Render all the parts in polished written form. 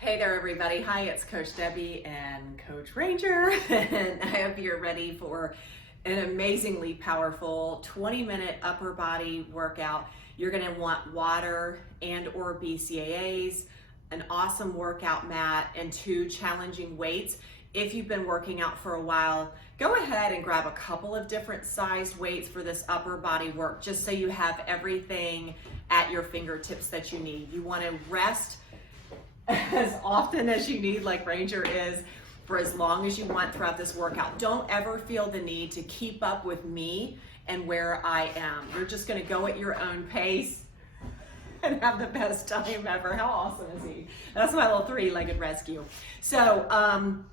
Hey there everybody, hi, it's Coach Debbie and Coach Ranger, and I hope you're ready for an amazingly powerful 20-minute upper body workout. You're gonna want water and or BCAAs, an awesome workout mat, and 2 challenging weights. If you've been working out for a while, go ahead and grab a couple of different sized weights for this upper body work, just so you have everything at your fingertips that you need. You wanna rest as often as you need, like Ranger is, for as long as you want throughout this workout. Don't ever feel the need to keep up with me and where I am. You're just gonna go at your own pace and have the best time ever. How awesome is he? That's my little 3-legged rescue. So I'm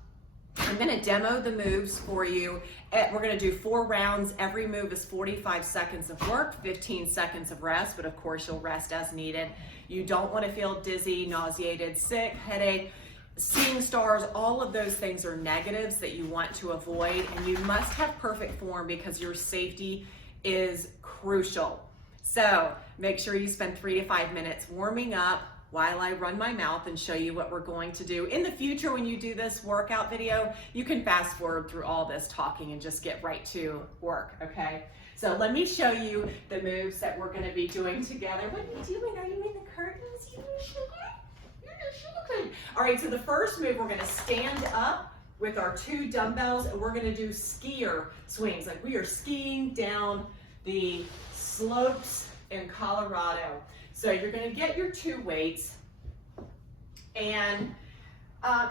gonna demo the moves for you. We're gonna do 4 rounds. Every move is 45 seconds of work, 15 seconds of rest, but of course you'll rest as needed. You don't wanna feel dizzy, nauseated, sick, headache, seeing stars. All of those things are negatives that you want to avoid, and you must have perfect form because your safety is crucial. So make sure you spend 3 to 5 minutes warming up while I run my mouth and show you what we're going to do. In the future, when you do this workout video, you can fast forward through all this talking and just get right to work, okay? So let me show you the moves that we're gonna be doing together. What are you doing? Are you in the curtains? You sugar? All right, so the first move, we're gonna stand up with our 2 dumbbells and we're gonna do skier swings. Like we are skiing down the slopes in Colorado. So you're gonna get your 2 weights, and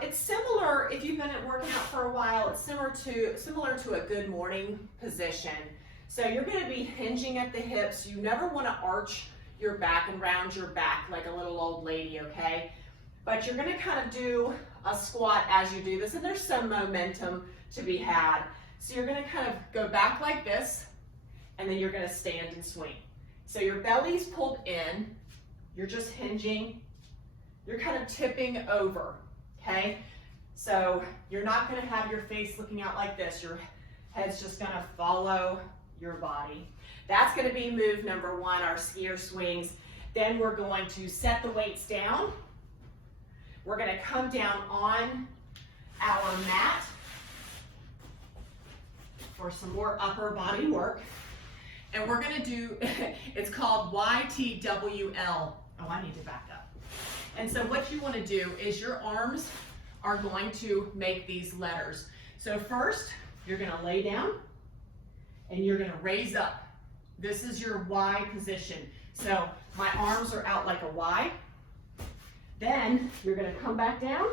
it's similar, if you've been working out for a while, it's similar to a good morning position. So you're gonna be hinging at the hips. You never wanna arch your back and round your back like a little old lady, okay? But you're gonna kind of do a squat as you do this, and there's some momentum to be had. So you're gonna kind of go back like this, and then you're gonna stand and swing. So your belly's pulled in, you're just hinging, you're kind of tipping over, okay? So you're not gonna have your face looking out like this, your head's just gonna follow your body. That's gonna be move number 1, our skier swings. Then we're going to set the weights down. We're gonna come down on our mat for some more upper body work. And we're gonna do, it's called YTWL. Oh, I need to back up. And so what you wanna do is your arms are going to make these letters. So first, you're gonna lay down and you're gonna raise up. This is your Y position. So my arms are out like a Y. Then you're gonna come back down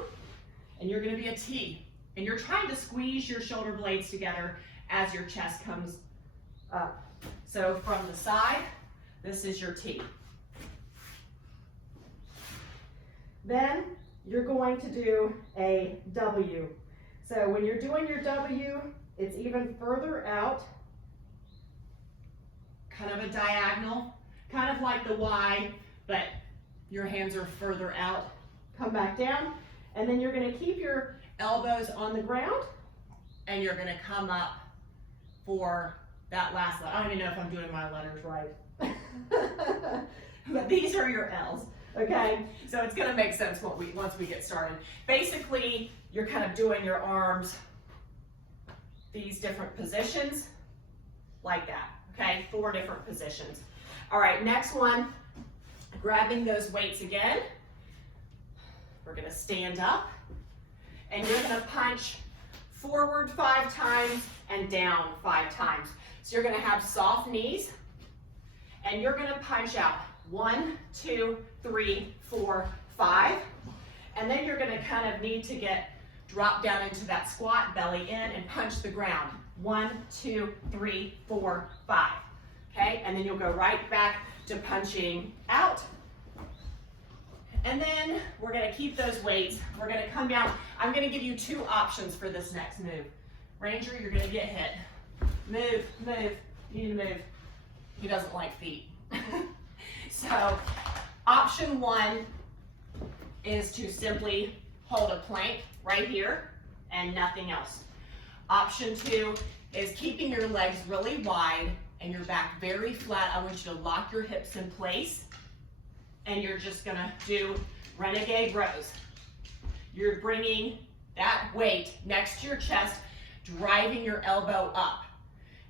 and you're gonna be a T. And you're trying to squeeze your shoulder blades together as your chest comes up. So from the side, this is your T. Then you're going to do a W. So when you're doing your W, it's even further out, kind of a diagonal, kind of like the Y, but your hands are further out. Come back down, and then you're gonna keep your elbows on the ground, and you're gonna come up for that last letter. I don't even know if I'm doing my letters right. But these are your L's, okay? So it's gonna make sense once we get started. Basically, you're kind of doing your arms, these different positions, like that, okay? 4 different positions. All right, next one, grabbing those weights again. We're gonna stand up, and you're gonna punch forward 5 times and down 5 times. So you're gonna have soft knees, and you're gonna punch out 1, 2, 3, 4, 5. And then you're gonna kind of need to drop down into that squat, belly in, and punch the ground. 1, 2, 3, 4, 5. Okay, and then you'll go right back to punching out. And then we're gonna keep those weights. We're gonna come down. I'm gonna give you 2 options for this next move. Ranger, you're gonna get hit. Move, move, you need to move. He doesn't like feet. So option 1 is to simply hold a plank right here and nothing else. Option 2 is keeping your legs really wide and your back very flat. I want you to lock your hips in place, and you're just gonna do renegade rows. You're bringing that weight next to your chest, driving your elbow up.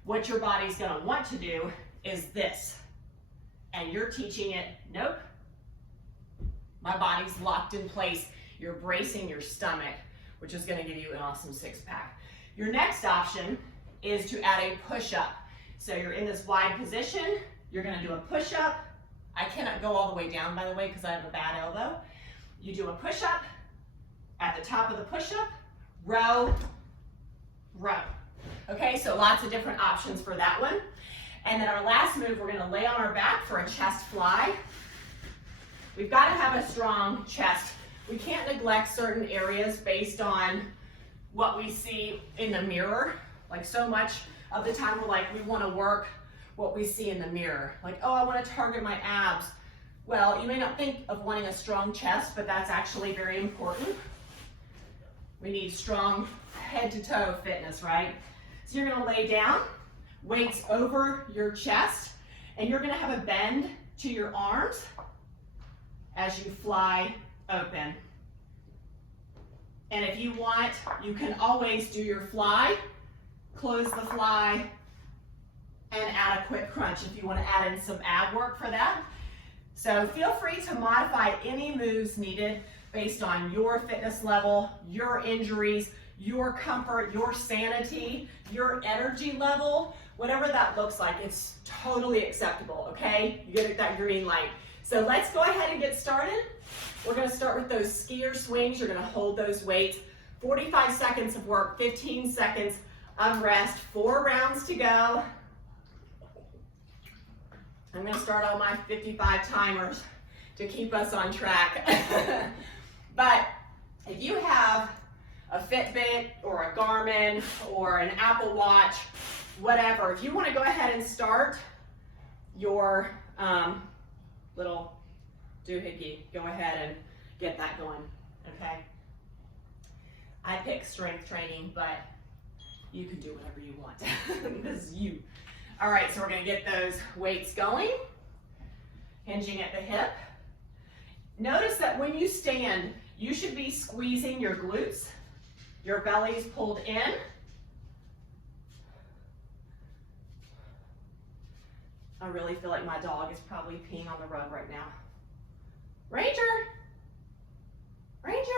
What your body's gonna want to do is this. And you're teaching it, nope. My body's locked in place. You're bracing your stomach, which is gonna give you an awesome six-pack. Your next option is to add a push-up. So you're in this wide position, you're gonna do a push-up. I cannot go all the way down, by the way, because I have a bad elbow. You do a push-up. At the top of the push-up, row, row. Okay, so lots of different options for that one. And then our last move, we're gonna lay on our back for a chest fly. We've gotta have a strong chest. We can't neglect certain areas based on what we see in the mirror. Like so much of the time we're like, we wanna work what we see in the mirror. Like, oh, I wanna target my abs. Well, you may not think of wanting a strong chest, but that's actually very important. We need strong head to toe fitness, right? So you're gonna lay down, weights over your chest, and you're gonna have a bend to your arms as you fly open. And if you want, you can always do your fly, close the fly, and add a quick crunch if you want to add in some ab work for that. So feel free to modify any moves needed based on your fitness level, your injuries, your comfort, your sanity, your energy level, whatever that looks like. It's totally acceptable, okay? You get that green light. So let's go ahead and get started. We're gonna start with those skier swings. You're gonna hold those weights. 45 seconds of work, 15 seconds of rest, 4 rounds to go. I'm gonna start on my 55 timers to keep us on track. But if you have a Fitbit or a Garmin or an Apple Watch, whatever, if you wanna go ahead and start your little doohickey, go ahead and get that going, okay? I pick strength training, but you can do whatever you want. This is you. All right, so we're gonna get those weights going, hinging at the hip. Notice that when you stand, you should be squeezing your glutes, your belly's pulled in. I really feel like my dog is probably peeing on the rug right now. Ranger! Ranger!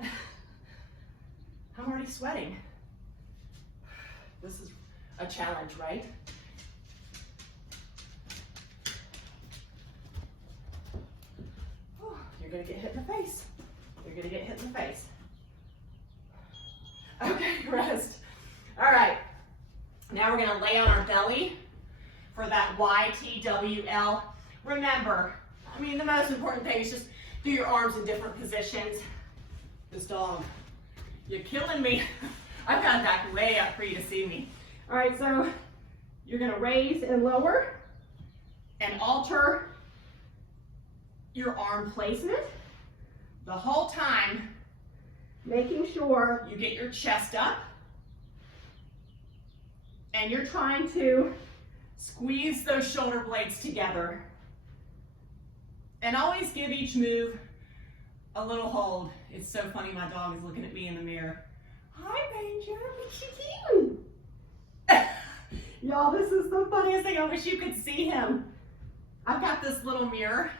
I'm already sweating. This is a challenge, right? Oh, you're gonna get hit in the face. You're gonna get hit in the face. Okay, rest. All right, now we're gonna lay on our belly for that YTWL. Remember, I mean, the most important thing is just do your arms in different positions. This dog, you're killing me. I've got back way up for you to see me. All right, so you're gonna raise and lower and alter your arm placement the whole time, making sure you get your chest up and you're trying to squeeze those shoulder blades together. And always give each move a little hold. It's so funny, my dog is looking at me in the mirror. Hi, Ranger, what you doing? Y'all, this is the funniest thing. I wish you could see him. I've got this little mirror,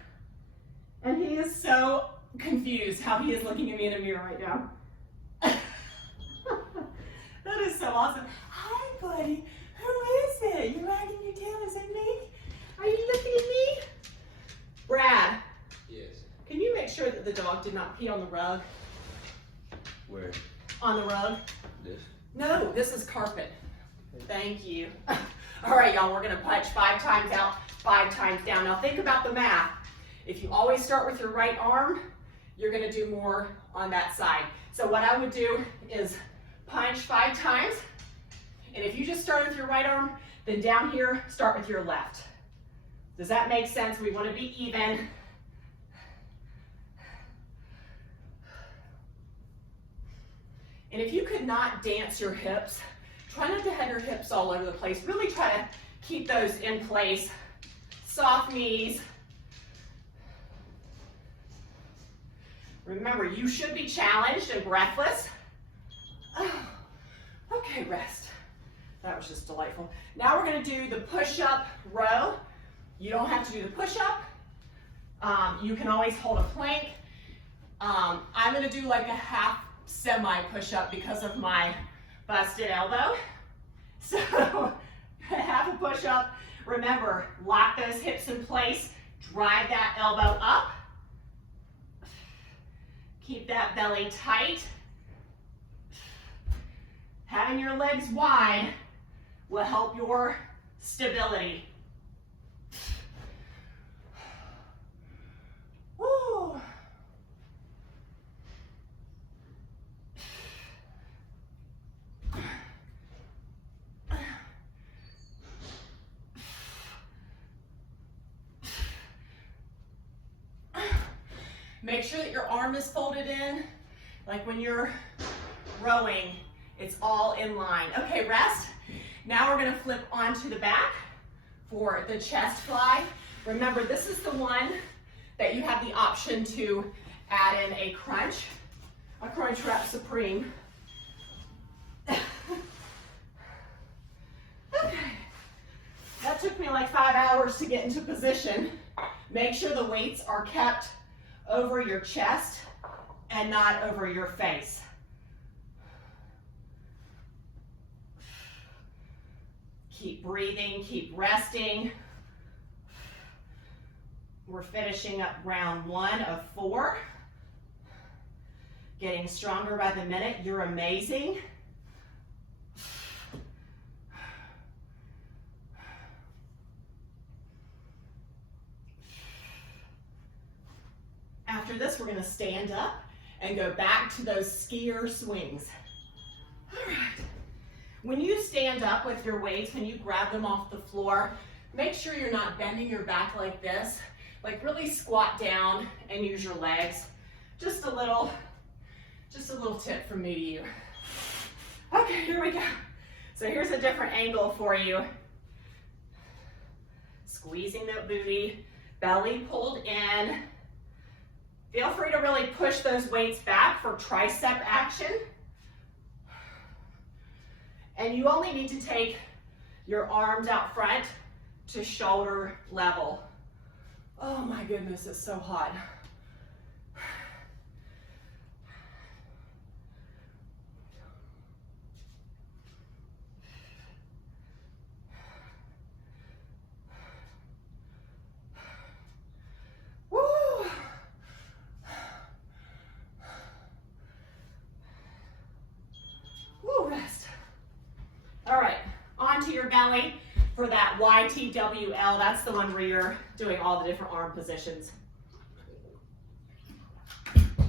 and he is so confused how he is looking at me in a mirror right now. That is so awesome. Hi, buddy. Who is it? You're wagging your tail. Is it me? Are you looking at me? Brad. Yes. Can you make sure that the dog did not pee on the rug? Where? On the rug? This? No, this is carpet. Thank you. All right, y'all, we're gonna punch 5 times out, 5 times down. Now think about the math. If you always start with your right arm, you're gonna do more on that side. So what I would do is punch 5 times, and if you just start with your right arm, then down here, start with your left. Does that make sense? We wanna be even. And if you could not dance your hips, try not to have your hips all over the place. Really try to keep those in place. Soft knees. Remember, you should be challenged and breathless. Oh, okay, rest. That was just delightful. Now we're gonna do the push-up row. You don't have to do the push-up. You can always hold a plank. I'm gonna do like a half semi push-up because of my busted elbow. So half a push-up. Remember, lock those hips in place, drive that elbow up. Keep that belly tight. Having your legs wide will help your stability. Woo. Make sure that your arm is folded in, like when you're rowing, it's all in line. Okay, rest. Now we're gonna flip onto the back for the chest fly. Remember, this is the one that you have the option to add in a crunch wrap supreme. Okay, that took me like 5 hours to get into position. Make sure the weights are kept over your chest and not over your face. Keep breathing, keep resting. We're finishing up round 1 of 4. Getting stronger by the minute. You're amazing. After this, we're going to stand up and go back to those skier swings. All right. When you stand up with your weights, when you grab them off the floor, make sure you're not bending your back like this. Like really squat down and use your legs. Just a little tip from me to you. Okay, here we go. So here's a different angle for you. Squeezing that booty, belly pulled in. Feel free to really push those weights back for tricep action. And you only need to take your arms out front to shoulder level. Oh my goodness, it's so hot. Woo! Woo, rest. All right, onto your belly for that YTWL. That's the one where you're doing all the different arm positions.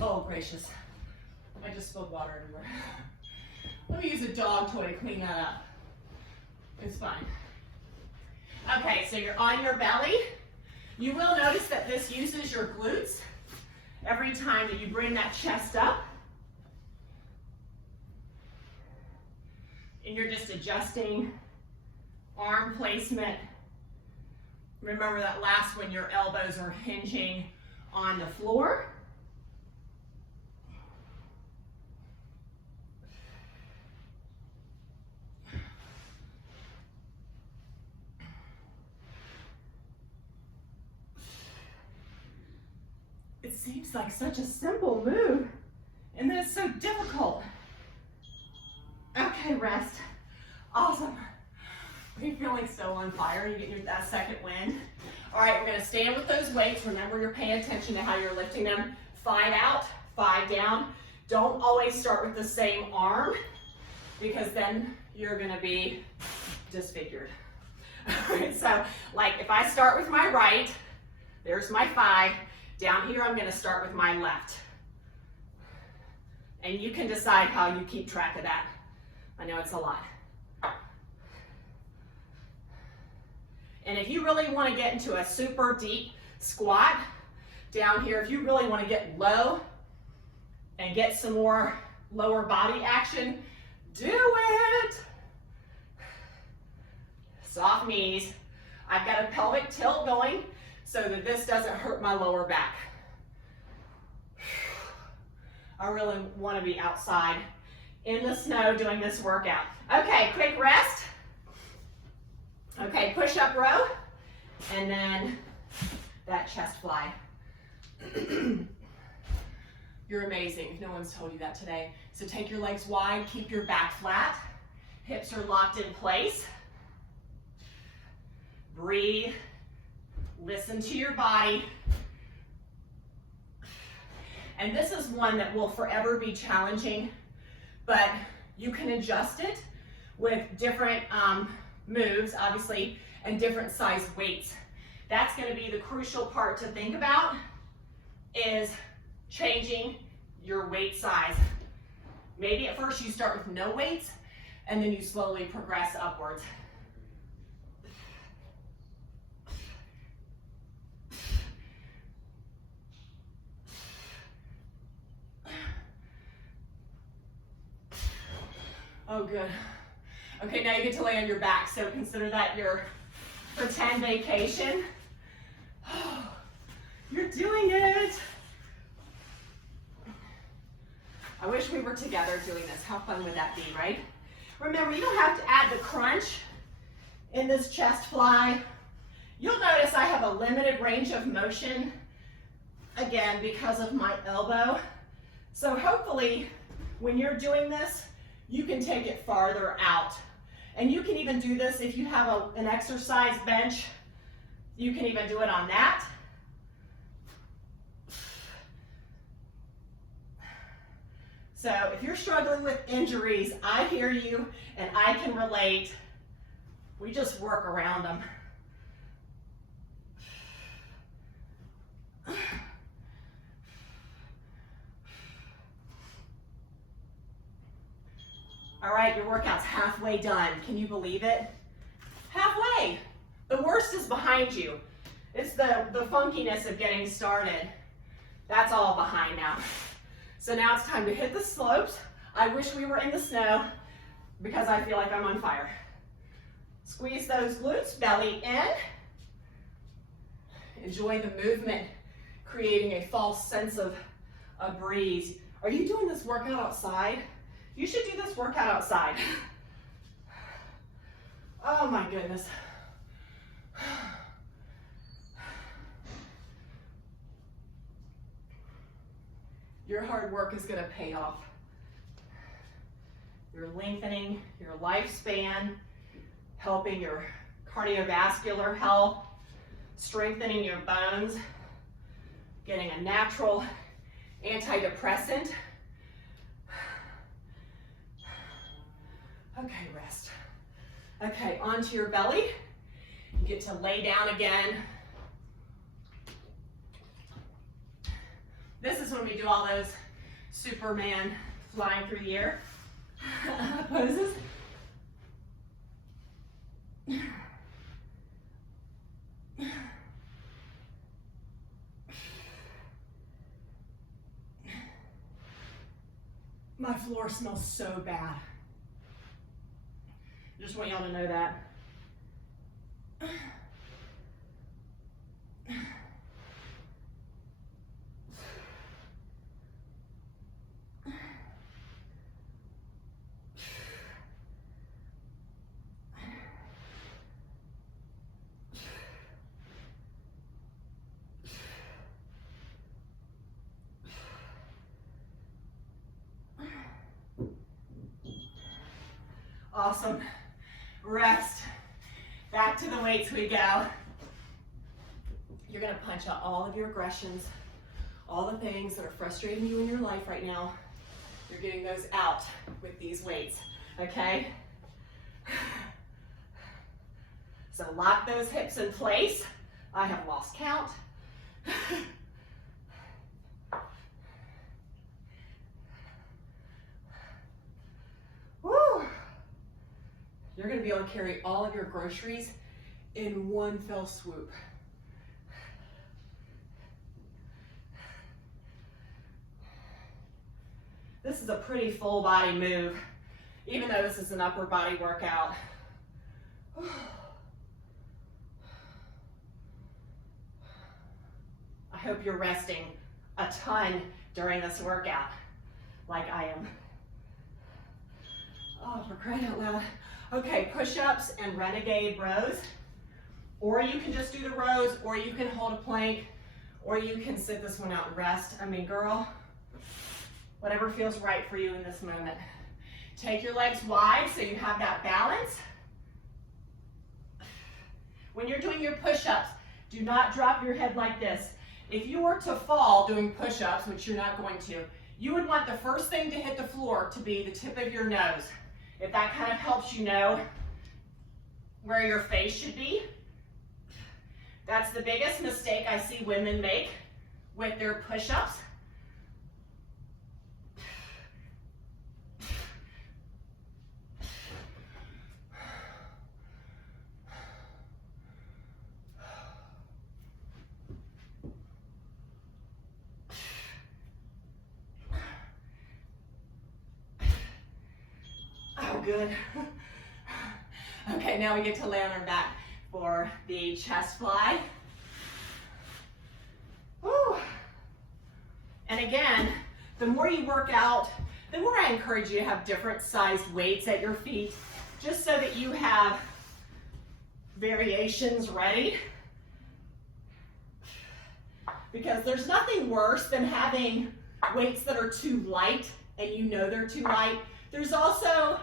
Oh, gracious. I just spilled water everywhere. Let me use a dog toy to clean that up. It's fine. Okay, so you're on your belly. You will notice that this uses your glutes every time that you bring that chest up. And you're just adjusting arm placement. Remember that last one, your elbows are hinging on the floor. It seems like such a simple move, and then it's so difficult. Okay, rest. Awesome. Are you feeling so on fire? You get that second wind. All right, we're gonna stand with those weights. Remember, you're paying attention to how you're lifting them. 5 out, 5 down. Don't always start with the same arm, because then you're gonna be disfigured. All right, so like if I start with my right, there's my 5. Down here, I'm gonna start with my left. And you can decide how you keep track of that. I know it's a lot. And if you really want to get into a super deep squat down here, if you really want to get low and get some more lower body action, do it. Soft knees. I've got a pelvic tilt going so that this doesn't hurt my lower back. I really want to be outside in the snow doing this workout. Okay, quick rest. Okay, push-up row, and then that chest fly. You're amazing. No one's told you that today. So take your legs wide, keep your back flat. Hips are locked in place. Breathe. Listen to your body. And this is one that will forever be challenging, but you can adjust it with different moves, obviously, and different size weights. That's going to be the crucial part to think about, is changing your weight size. Maybe at first you start with no weights, and then you slowly progress upwards. Oh, good. Okay, now you get to lay on your back, so consider that your pretend vacation. You're doing it. I wish we were together doing this. How fun would that be, right? Remember, you don't have to add the crunch in this chest fly. You'll notice I have a limited range of motion, again, because of my elbow. So hopefully, when you're doing this, you can take it farther out. And you can even do this if you have an exercise bench. You can even do it on that. So if you're struggling with injuries, I hear you and I can relate. We just work around them. All right, your workout's halfway done. Can you believe it? Halfway. The worst is behind you. It's the funkiness of getting started. That's all behind now. So now it's time to hit the slopes. I wish we were in the snow because I feel like I'm on fire. Squeeze those glutes, belly in. Enjoy the movement, creating a false sense of a breeze. Are you doing this workout outside? You should do this workout outside. Oh my goodness. Your hard work is going to pay off. You're lengthening your lifespan, helping your cardiovascular health, strengthening your bones, getting a natural antidepressant. Okay, rest. Okay, onto your belly. You get to lay down again. This is when we do all those Superman flying through the air poses. My floor smells so bad. Just want y'all to know that. Awesome. Rest. Back to the weights we go. You're going to punch out all of your aggressions, all the things that are frustrating you in your life right now. You're getting those out with these weights, okay? So lock those hips in place. I have lost count. Woo! You're going to be able to carry all of your groceries in one fell swoop. This is a pretty full body move, even though this is an upper body workout. I hope you're resting a ton during this workout. like I am. Oh, for crying out loud. Okay, push-ups and renegade rows. Or you can just do the rows, or you can hold a plank, or you can sit this one out and rest. I mean, girl, whatever feels right for you in this moment. Take your legs wide so you have that balance. When you're doing your push-ups, do not drop your head like this. If you were to fall doing push-ups, which you're not going to, you would want the first thing to hit the floor to be the tip of your nose. If that kind of helps you know where your face should be. That's the biggest mistake I see women make with their push-ups. Oh, good. Okay, now we get to lay on our back for the chest fly. Woo. And again, the more you work out, the more I encourage you to have different sized weights at your feet, just so that you have variations ready. Because there's nothing worse than having weights that are too light and you know they're too light. There's also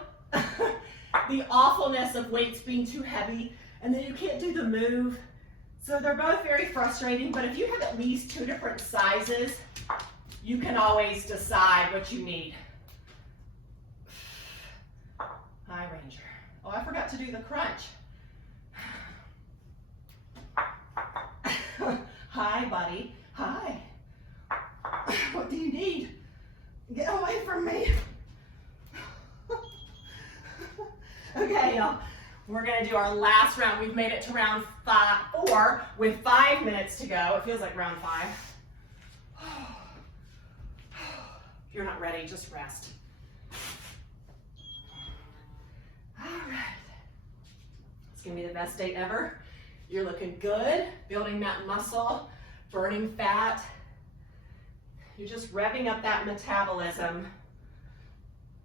the awfulness of weights being too heavy and then you can't do the move. So they're both very frustrating, but if you have at least 2 different sizes, you can always decide what you need. Hi, Ranger. Oh, I forgot to do the crunch. Hi, buddy. Hi. What do you need? Get away from me. Okay, y'all. We're going to do our last round. We've made it to round 4 with 5 minutes to go. It feels like round 5. If you're not ready, just rest. All right. It's going to be the best day ever. You're looking good, building that muscle, burning fat. You're just revving up that metabolism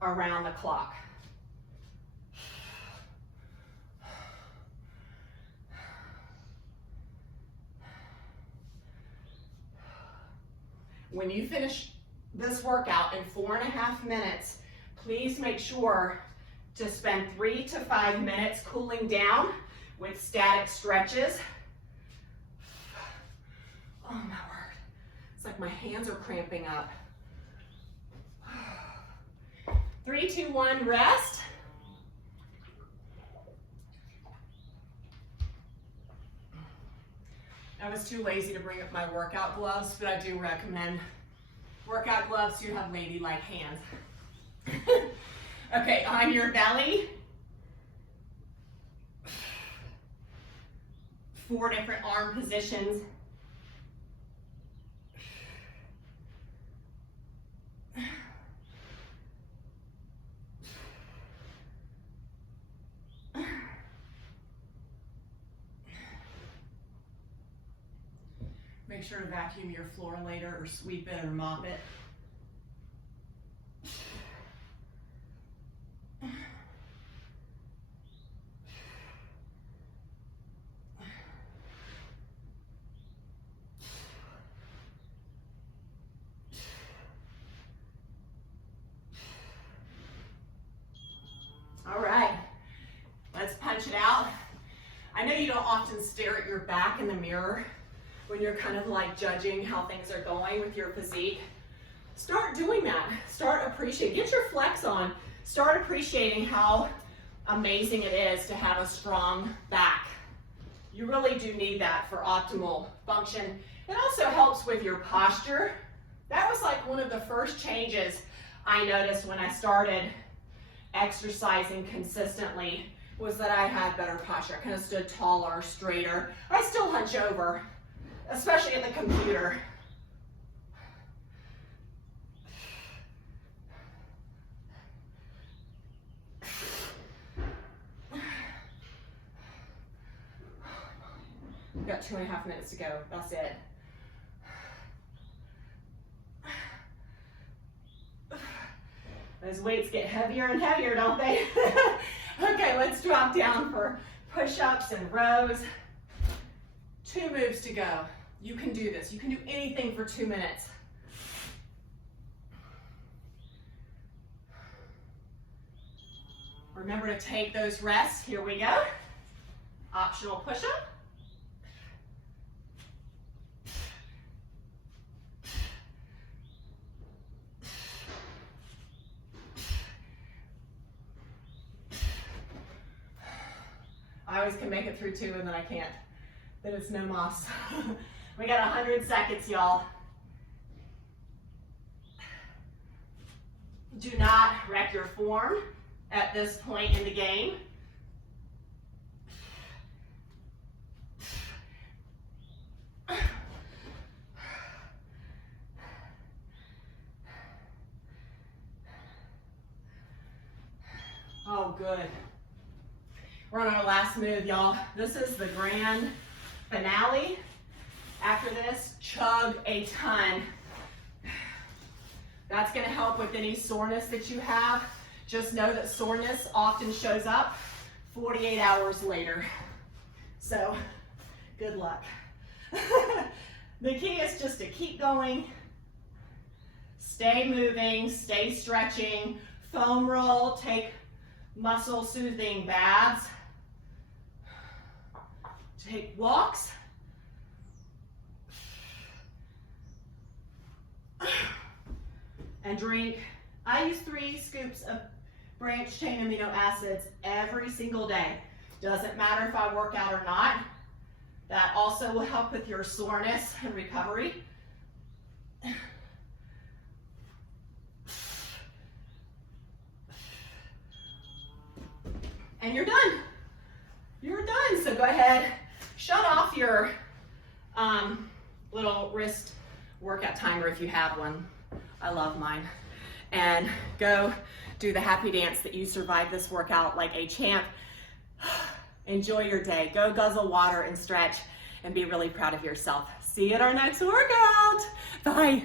around the clock. When you finish this workout in 4.5 minutes, please make sure to spend 3 to 5 minutes cooling down with static stretches. Oh my word. It's like my hands are cramping up. 3, 2, 1, rest. I was too lazy to bring up my workout gloves, but I do recommend workout gloves so you have ladylike hands. Okay, on your belly. 4 different arm positions. Make sure to vacuum your floor later or sweep it or mop it. All right, let's punch it out. I know you don't often stare at your back in the mirror when you're kind of like judging how things are going with your physique. Start doing that. Start appreciating. Get your flex on. Start appreciating how amazing it is to have a strong back. You really do need that for optimal function. It also helps with your posture. That was like one of the first changes I noticed when I started exercising consistently, was that I had better posture. I kind of stood taller, straighter. I still hunch over, especially at the computer. We've got 2.5 minutes to go. That's it. Those weights get heavier and heavier, don't they? Okay, let's drop down for push-ups and rows. 2 moves to go. You can do this. You can do anything for 2 minutes. Remember to take those rests. Here we go. Optional push-up. I always can make it through 2 and then I can't. Then it's no mas. We got 100 seconds, y'all. Do not wreck your form at this point in the game. Oh, good. We're on our last move, y'all. This is the grand finale. After this, chug a ton. That's gonna help with any soreness that you have. Just know that soreness often shows up 48 hours later. So, good luck. The key is just to keep going, stay moving, stay stretching, foam roll, take muscle soothing baths, take walks, and drink. I use 3 scoops of branched chain amino acids every single day. Doesn't matter if I work out or not. That also will help with your soreness and recovery. And you're done. You're done. So go ahead, shut off your little wrist workout timer if you have one. I love mine. And go do the happy dance that you survived this workout like a champ. Enjoy your day. Go guzzle water and stretch and be really proud of yourself. See you at our next workout. Bye.